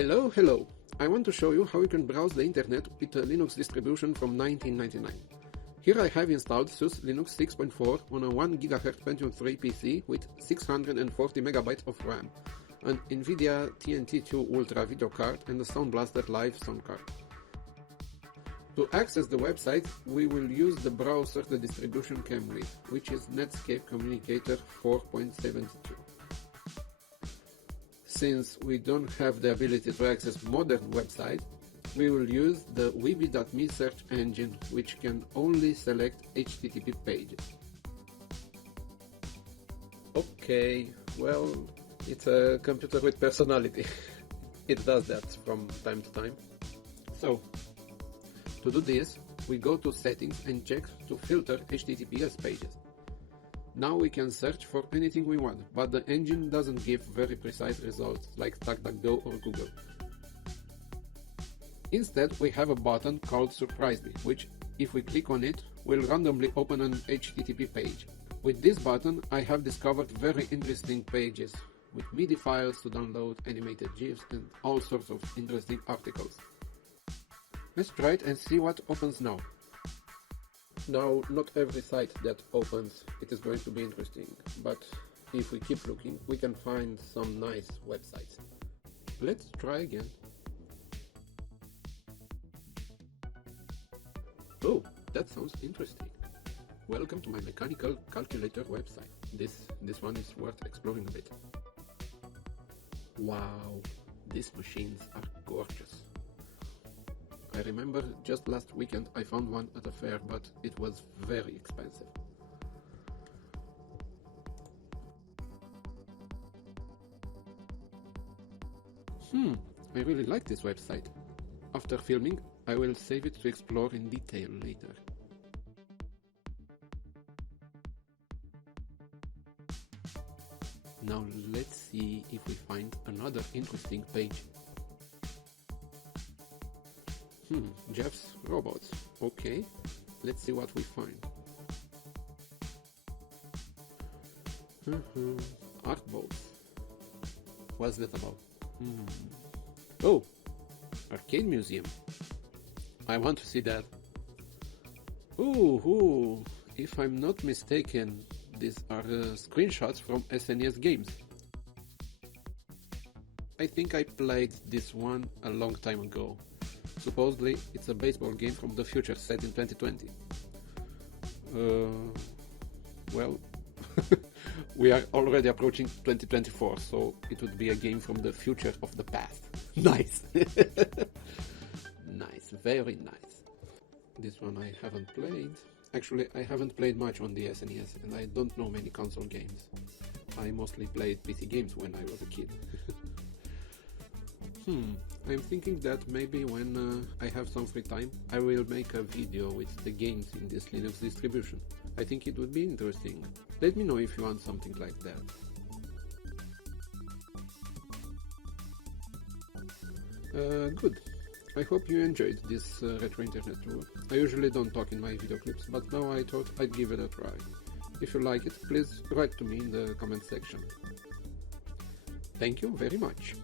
Hello! I want to show you how you can browse the internet with a Linux distribution from 1999. Here I have installed Suse Linux 6.4 on a 1 GHz Pentium III PC with 640 MB of RAM, an NVIDIA Pentium II Ultra video card and a Sound Blaster Live sound card. To access the website, we will use the browser the distribution came with, which is Netscape Communicator 4.72. Since we don't have the ability to access modern websites, we will use the Weeby.me search engine, which can only select HTTP pages. Okay, well, it's a computer with personality. It does that from time to time. So, to do this, we go to Settings and check to filter HTTPS pages. Now we can search for anything we want, but the engine doesn't give very precise results like DuckDuckGo or Google. Instead, we have a button called Surprise Me, which, if we click on it, will randomly open an HTTP page. With this button, I have discovered very interesting pages with MIDI files to download, animated GIFs, and all sorts of interesting articles. Let's try it and see what opens now. Now, not every site that opens it is going to be interesting, but if we keep looking, we can find some nice websites. Let's try again. Oh, that sounds interesting. Welcome to my mechanical calculator website. This one is worth exploring a bit. Wow, these machines are gorgeous. I remember just last weekend I found one at a fair, but it was very expensive. I really like this website. After filming, I will save it to explore in detail later. Now let's see if we find another interesting page. Jeff's Robots. Okay, let's see what we find. Art balls. What's that about? Oh, Arcade Museum. I want to see that. Ooh, if I'm not mistaken, these are screenshots from SNES games. I think I played this one a long time ago. Supposedly, it's a baseball game from the future set in 2020. Well, we are already approaching 2024, so it would be a game from the future of the past. Nice! Nice, very nice. This one I haven't played. Actually, I haven't played much on the SNES, and I don't know many console games. I mostly played PC games when I was a kid. I'm thinking that maybe when I have some free time, I will make a video with the games in this Linux distribution. I think it would be interesting. Let me know if you want something like that. Good. I hope you enjoyed this retro internet tour. I usually don't talk in my video clips, but now I thought I'd give it a try. If you like it, please write to me in the comment section. Thank you very much.